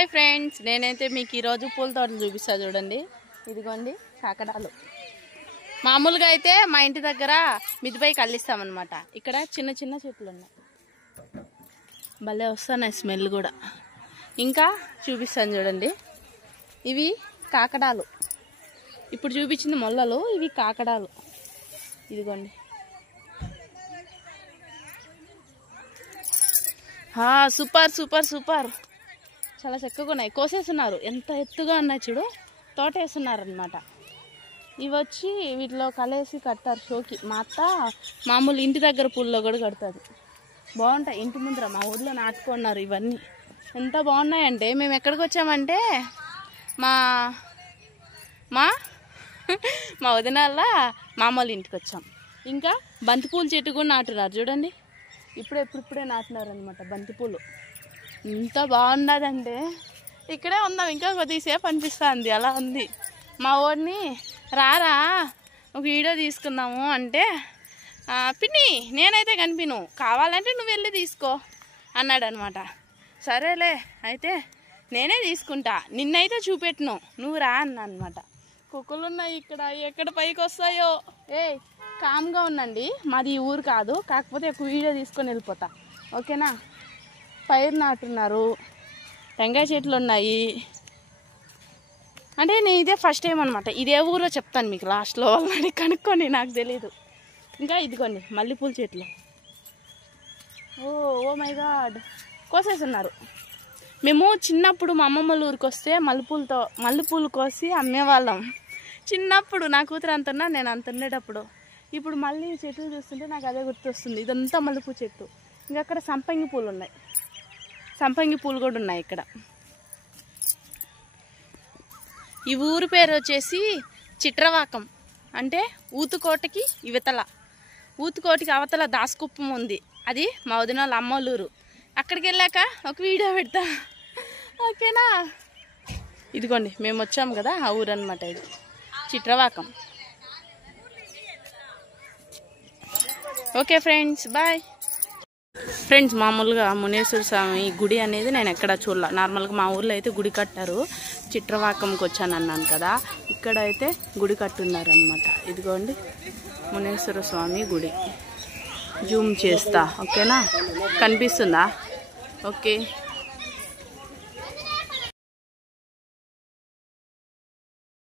Hi friends, నేనైతే మీకు ఈరోజు పూల తోటలు చూపిస్తా చూడండి. ఇదిగోండి కాకడాలు. మామూలుగా అయితే మా ఇంటి దగ్గర మిద్దిపైకి అల్లిస్తామన్నమాట. ఇక్కడ చిన్న చిన్న చెట్లు ఉన్నాయి, భలే వస్తున్నాయి స్మెల్ కూడా. ఇంకా చూపిస్తాను చూడండి, ఇవి కాకడాలు. ఇప్పుడు చూపించింది మొల్లలు, ఇవి కాకడాలు. ఇదిగోండి. సూపర్ సూపర్ సూపర్, చాలా చక్కగా ఉన్నాయి. కోసేస్తున్నారు, ఎంత ఎత్తుగా ఉన్నాయి చూడు, తోట వేస్తున్నారనమాట. ఇవి వచ్చి వీటిలో కలేసి కడతారు షోకి. మా అత్త మామూలు ఇంటి దగ్గర పూల్లో కూడా కడుతుంది. బాగుంటాయి. ఇంటి ముందర మా ఊర్లో నాటుకున్నారు ఇవన్నీ. ఎంత బాగున్నాయంటే, మేము ఎక్కడికి వచ్చామంటే మా మా మా వదినాల మామూలు ఇంటికి వచ్చాం. ఇంకా బంతిపూల చెట్టు కూడా నాటున్నారు చూడండి. ఇప్పుడే నాటున్నారు అనమాట బంతిపూలు. ఎంత బాగున్నదంటే ఇక్కడే ఉందాం, ఇంకా కొద్దిసేపు అనిపిస్తుంది. అలా ఉంది. మా ఊరిని రారా ఒక వీడియో తీసుకుందాము అంటే, పిన్ని నేనైతే కనిపిను, కావాలంటే నువ్వు వెళ్ళి తీసుకో అన్నాడు అనమాట. సరేలే అయితే నేనే తీసుకుంటా, నిన్నైతే చూపెట్టును, నువ్వు రా అన్నా అనమాట. కుక్కలు ఉన్నాయి ఇక్కడ, ఎక్కడ పైకి వస్తాయో. కామ్గా ఉండండి, మాది ఈ ఊరు కాదు, కాకపోతే ఒక వీడియో తీసుకొని వెళ్ళిపోతా, ఓకేనా. పైరు నాటున్నారు, టెంకాయ చెట్లు ఉన్నాయి. అంటే నేను ఇదే ఫస్ట్ టైం అనమాట. ఇదే ఊరో చెప్తాను మీకు లాస్ట్లో, వాళ్ళని కనుక్కోండి, నాకు తెలీదు. ఇంకా ఇదిగోండి మల్లెపూల చెట్లు. ఓ మై గాడ్, కోసేస్తున్నారు. మేము చిన్నప్పుడు మా అమ్మమ్మల ఊరికి వస్తే మల్లెపూలు కోసి అమ్మేవాళ్ళం చిన్నప్పుడు. నా కూతురు అంటున్నా, నేను అంత ఉండేటప్పుడు. ఇప్పుడు మళ్ళీ చెట్లు చూస్తుంటే నాకు అదే గుర్తొస్తుంది. ఇదంతా మల్లెపూ చెట్టు. ఇంకా అక్కడ సంపంగి పూలు ఉన్నాయి, సంపంగి పూలు కూడా ఉన్నాయి ఇక్కడ. ఈ ఊరు పేరు వచ్చేసి చిట్రవాకం, అంటే ఊతుకోటకి ఇవతల, ఊతుకోటకి అవతల దాసుకుప్పం ఉంది. అది మా వదిన వాళ్ళ అమ్మోళ్ళూరు. అక్కడికి వెళ్ళాక ఒక వీడియో పెడతా, ఓకేనా. ఇదిగోండి మేము వచ్చాము కదా, ఆ ఊరు అనమాట ఇది, Chitravakam. Okay friends, bye. Friends, మామూలుగా మునేశ్వర స్వామి గుడి అనేది నేను ఎక్కడ చూడలే. నార్మల్గా మా ఊర్లో అయితే గుడి కట్టారు. చిట్రవాకంకి వచ్చాను అన్నాను కదా, ఇక్కడ అయితే గుడి కట్టున్నారు అనమాట. ఇదిగోండి మునేశ్వర స్వామి గుడి. జూమ్ చేస్తా, ఓకేనా. కనిపిస్తుందా? ఓకే.